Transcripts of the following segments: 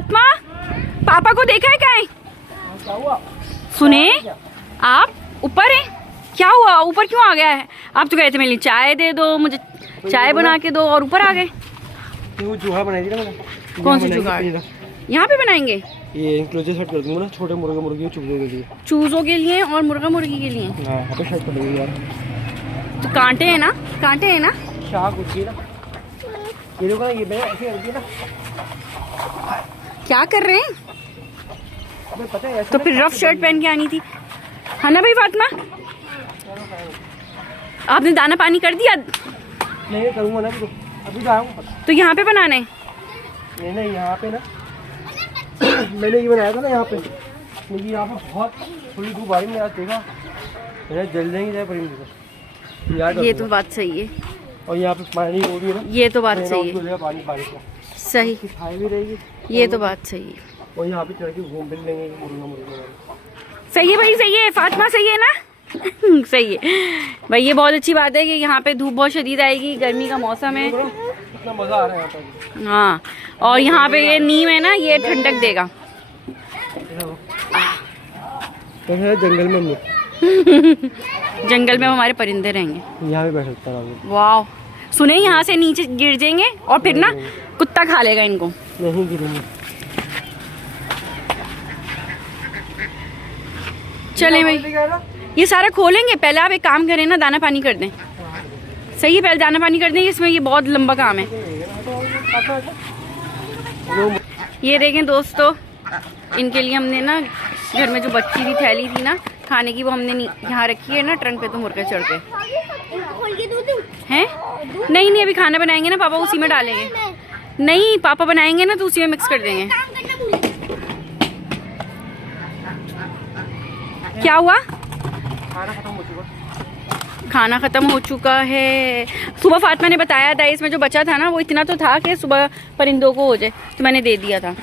फातिमा, पापा को देखा है क्या है? सुने, आप ऊपर हैं? क्या हुआ, ऊपर क्यों आ गया है? आप तो कहते मेरे लिए चाय दे दो, मुझे चाय बना के दो, और ऊपर आ गए। जुगाड़ बनाई थी ना मैंने। कौन सी जुगाड़? यहाँ पे बनाएंगे? ये इंक्लोजर सेट कर दूंगा ना, छोटे मुर्गे मुर्गी चूजों के लिए। चूजों के लिए और मुर्गा मुर्गी के लिए? हाँ, यहाँ पे सेट कर दूंगी यार। तो कांटे हैं ना, कांटे हैं ना? शाख उठती है ना, ये देखो ना, ये ऐसे करती है ना। क्या कर रहे हैं? पता है तो फिर रफ शर्ट पहन के आनी थी, है ना भाई फातिमा? आपने दाना पानी कर दिया? नहीं करूँगा ना, अभी तो आऊँगा। तो यहाँ पे बनाना है? नहीं यहाँ पे ना मैंने ये बनाया था ना यहाँ पे, लेकिन यहाँ पे बहुत थोड़ी धूप आ रही, मैंने आज देखा मेरा जल जाएंगे जाए परिंदे को यार। ये तो बात सही है। और यहाँ पे पानी वो भी है ना, ये तो बात सही है। पानी बारिश का सही, खाई भी रहेगी। ये तो बात सही है। और यहाँ पे चढ़ के घूम फिर लेंगे मुर्गा मुर्गा। सही है भाई, सही है फातिमा, सही है ना? सही है भाई, ये बहुत अच्छी बात है कि यहाँ पे धूप बहुत शदीद आएगी, गर्मी का मौसम है। कितना मजा आ रहा है यहाँ पर। हाँ, और यहाँ पे ये नीम है ना, ये ठंडक देगा। तो है जंगल में नहीं। जंगल में हमारे परिंदे रहेंगे। यहाँ पे बैठ सकता हूँ। वाह, सुने यहाँ से नीचे गिर जाएंगे और फिर ना कुत्ता खा लेगा इनको। नहीं गिरेंगे। चले भाई, ये सारा खोलेंगे। पहले आप एक काम करें ना, दाना पानी कर दें। सही है, पहले दाना पानी कर दें, इसमें ये बहुत लंबा काम है। ये देखें दोस्तों, इनके लिए हमने ना घर में जो बच्ची थी थैली थी ना खाने की, वो हमने यहाँ रखी है ना ट्रंक पे, तो मुर्गे चढ़ के हैं। नहीं अभी खाना बनाएंगे ना पापा, उसी में डालेंगे। नहीं, पापा बनाएंगे ना तो उसी में मिक्स कर देंगे। क्या हुआ? खाना खत्म हो चुका है। सुबह फातिमा ने बताया था, इसमें जो बचा था ना वो इतना तो था कि सुबह परिंदों को हो जाए, तो मैंने दे दिया था।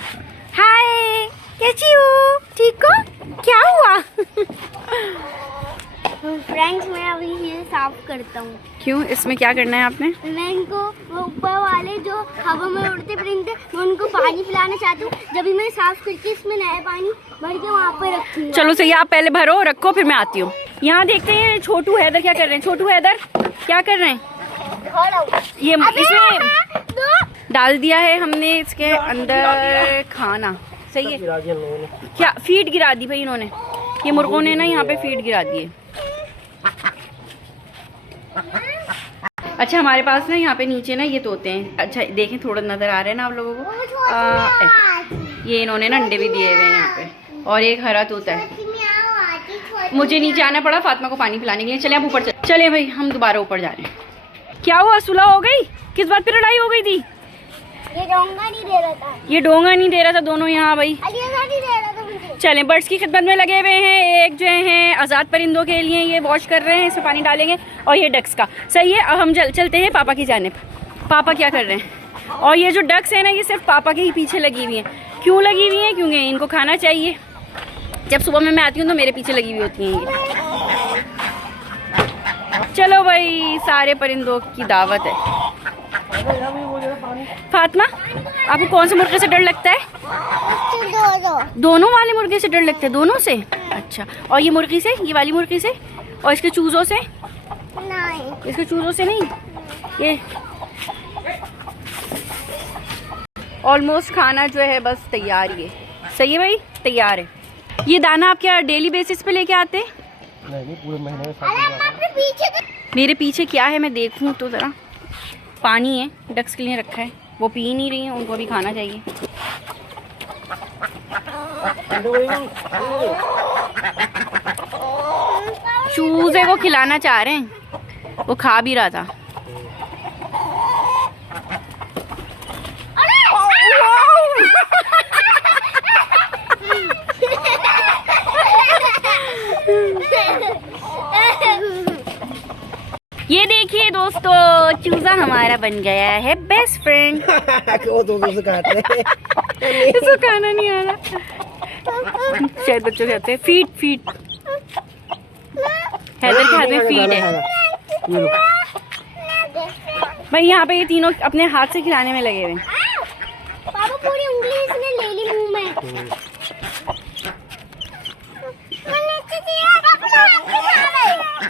हाय, कैसी हो? ठीक हो? क्या हुआ? फ्रेंड्स, मैं अभी ये साफ करता हूँ। क्यों, इसमें क्या करना है आपने? मैं इनको वो ऊपर वाले जो हवा में उड़ते परिंदे, मैं उनको पानी पिलाना चाहती हूँ। जब भी मैं साफ करके इसमें नया पानी भर के वहाँ पे रखूँगी। चलो सही, आप पहले भरो, रखो, फिर मैं आती हूँ। यहाँ देखते हैं छोटू हैदर क्या कर रहे हैं। छोटू हैदर क्या कर रहे हैं? ये इसमें डाल दिया है हमने इसके अंदर खाना। सही है, क्या फीड गिरा दी भाई इन्होंने, ये मुर्गों ने ना यहाँ पे फीड गिरा दी है। अच्छा, हमारे पास ना यहाँ पे नीचे ना ये तोते हैं। अच्छा देखें, थोड़ा नजर आ रहा है ना आप लोगों को? ये इन्होंने ना अंडे भी दिए हुए हैं यहाँ पे, और एक हरा तोता है। मुझे नीचे आना पड़ा फातिमा को पानी पिलाने के लिए। चले आप ऊपर चले भाई, हम दोबारा ऊपर जा रहे हैं। क्या हुआ, सुलह हो गई? किस बात पे लड़ाई हो गई थी? ये डोंगा नहीं दे रहा था। ये डोंगा नहीं दे रहा था दोनों यहाँ भाई। नहीं दे रहा था मुझे। चलें, बर्ड्स की खिदमत में लगे हुए हैं। एक जो है आज़ाद परिंदों के लिए ये वॉश कर रहे हैं, इसमें पानी डालेंगे, और ये डक्स का। सही है, अब हम चलते हैं पापा की जानिब। पापा क्या कर रहे हैं? और ये जो डक्स है ना, ये सिर्फ पापा के ही पीछे लगी हुई हैं। क्यों लगी हुई हैं? क्योंकि इनको खाना चाहिए। जब सुबह में मैं आती हूँ तो मेरे पीछे लगी हुई होती हैं ये। चलो भाई, सारे परिंदों की दावत है। फातिमा, आपको कौन से मुर्गे से डर लगता है? दोनों वाले मुर्गे से डर लगता है? दोनों से? अच्छा, और ये मुर्गी से, ये वाली मुर्गी से, और इसके चूजों से? नहीं, इसके चूजों से नहीं। ये ऑलमोस्ट खाना जो है बस तैयार ही है। सही है भाई, तैयार है। ये दाना आप क्या डेली बेसिस पे लेके आते हैं? नहीं, पूरे महीने में। मेरे पीछे क्या है मैं देखूं तो जरा। पानी है, डक्स के लिए रखा है, वो पी नहीं रही हैं, उनको अभी खाना चाहिए। चूजे को खिलाना चाह रहे हैं, वो खा भी रहा था। ये देखिए दोस्तों, चूजा हमारा बन गया है बेस्ट फ्रेंड। इसको खाना नहीं आ रहा, शायद बच्चों कहते हैं फीड। हैदर के हाथ में फीड है भाई। यहाँ पे ये तीनों अपने हाथ से खिलाने में लगे हुए हैं। पापा पूरी उंगली इसने ले ली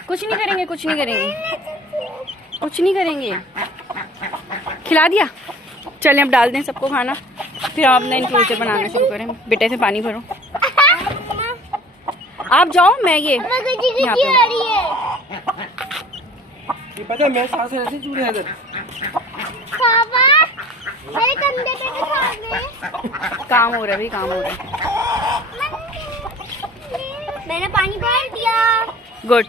कुछ नहीं करेंगे, कुछ नहीं करेंगे, कुछ नहीं करेंगे। खिला दिया। चलें अब डाल दें सबको खाना, फिर हम अपना इनक्लोजर बनाना शुरू करें। बेटे से पानी भरो। आप जाओ, मैं ये यहाँ पे ये पता है मैं सांसें ऐसे चूड़े हैं इधर। मेरे कंधे पे तो खा गए। काम हो रहा है भाई, काम हो रहा है। मैंने पानी भर दिया। गुड,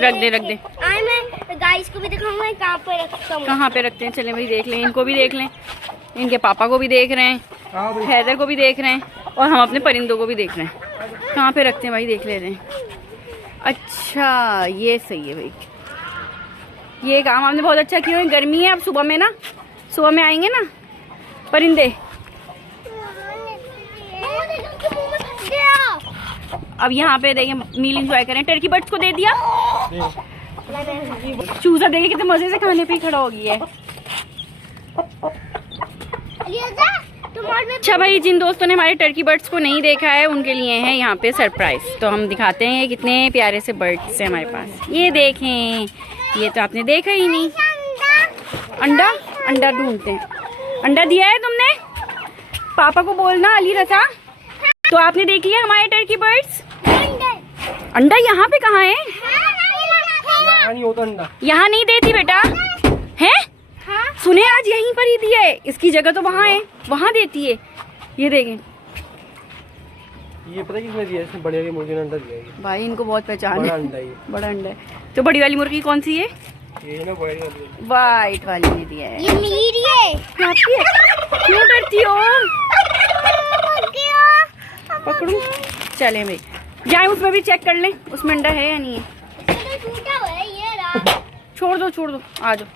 रख दे रख दे। आज मैं गाइस को भी दिखाऊंगा कहाँ पे रखता हूँ। कहाँ पे रखते हैं? चलें भाई देख लें, इनको भी देख लें, इनके पापा को भी देख रहे हैं, हैदर को भी देख रहे हैं, और हम अपने परिंदों को भी देख रहे हैं। कहाँ पे रखते हैं भाई, देख लेते हैं। अच्छा ये सही है भाई, ये काम आपने बहुत अच्छा किया। गर्मी है, अब सुबह में ना, सुबह में आएंगे ना परिंदे। अब यहाँ पे देखिए मील इंजॉय करें। टर्की बर्ड्स को दे दिया। चूजा देखे कितने मजे से खाने पे ही खड़ा हो गया है। अच्छा भाई, जिन दोस्तों ने हमारे टर्की बर्ड्स को नहीं देखा है उनके लिए है यहाँ पे सरप्राइज। तो हम दिखाते हैं कितने प्यारे से बर्ड्स हैं हमारे पास। ये देखें, ये तो आपने देखा ही नहीं। अंडा, अंडा ढूंढते हैं। अंडा दिया है तुमने? पापा को बोलना अली रजा। तो आपने देख लिया हमारे टर्की बर्ड्स। अंडा यहाँ पे कहाँ है? यहाँ नहीं होता अंडा। यहाँ नहीं देती बेटा, है? सुने आज यहीं पर ही दिया है, इसकी जगह तो वहाँ है, वहाँ देती है। ये देखें, ये पता किसने दिया? इसने बड़ी वाली मुर्गी ने अंडा दिया है भाई इनको बहुत पहचान बड़ा है। अंडा ये। बड़ा अंडा है। तो बड़ी वाली मुर्गी कौन सी है? ये ना बड़ी वाली। वाइट वाली ने दिया है। ये मेरी है। आपकी है? क्यों डरती हो? पकड़ू। चले भाई जाए, उसमें भी चेक कर लें उसमें अंडा है या नहीं है। छोड़ दो छोड़ दो, आ जाओ।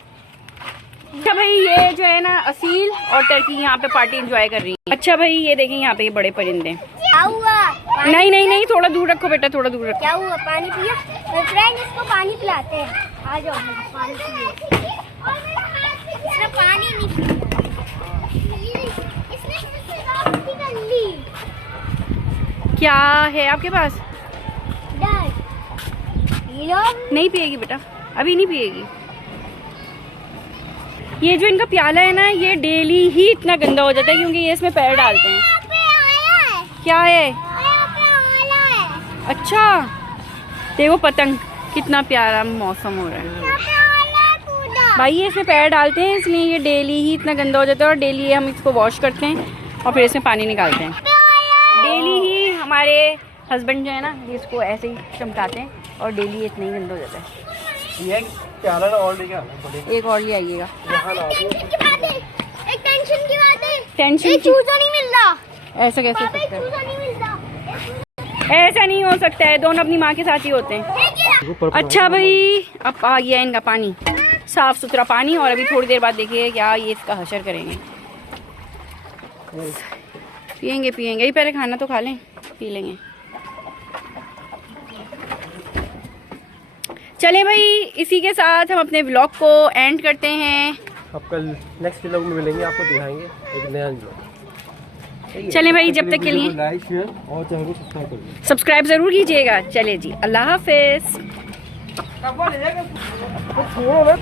अच्छा भाई, ये जो है ना असील और टर्की यहाँ पे पार्टी एंजॉय कर रही है। अच्छा भाई ये देखें यहाँ पे ये बड़े परिंदे। क्या हुआ? नहीं नहीं नहीं, थोड़ा दूर रखो बेटा, थोड़ा दूर रखो। क्या हुआ? पानी पिया? फ्रेंड इसको पानी पिलाते हैं। आ जाओ पानी पिए। इसने पानी नहीं पिया। इसने शराब भी कर ली। क्या है आपके पास? डर। P low. नहीं पिएगी बेटा, अभी नहीं पिएगी। ये जो इनका प्याला है ना, ये डेली ही इतना गंदा हो जाता है क्योंकि ये इसमें पैर डालते हैं। यहाँ पे आया है। क्या है? यहाँ पे आया है। अच्छा देखो पतंग, कितना प्यारा मौसम हो रहा है। यहाँ पे आया है कूदा। भाई ये इसमें पैर डालते हैं, इसलिए ये डेली ही इतना गंदा हो जाता है। और डेली हम इसको वॉश करते हैं और फिर इसमें पानी निकालते हैं। डेली ही हमारे हस्बैंड जो है ना, ये इसको ऐसे ही चमकाते हैं और डेली ये इतना ही गंदा हो जाता है। ये प्याला ना और लेके आना पड़ेगा। एक और ले आइएगा। यहाँ ना एक टेंशन की बात है। टेंशन एक चूजा नहीं मिल रहा। ऐसा कैसे हो पापा, एक सकता चूजा नहीं मिल रहा। है? ऐसा नहीं हो सकता है, दोनों अपनी माँ के साथ ही होते हैं। अच्छा भाई, अब आ गया इनका पानी, साफ सुथरा पानी। और अभी थोड़ी देर बाद देखिए क्या ये इसका हशर करेंगे। पियेंगे पियेंगे, ये पहले खाना तो खा लें, पी लेंगे। चलें भाई, इसी के साथ हम अपने व्लॉग को एंड करते हैं। अब कल नेक्स्ट व्लॉग में मिलेंगे, आपको दिखाएंगे एक नया व्लॉग। चलें भाई, जब तक के लिए लाइक शेयर और चैनल को सब्सक्राइब करिए। सब्सक्राइब जरूर कीजिएगा। चले जी, अल्लाह हाफिज। छोड़ो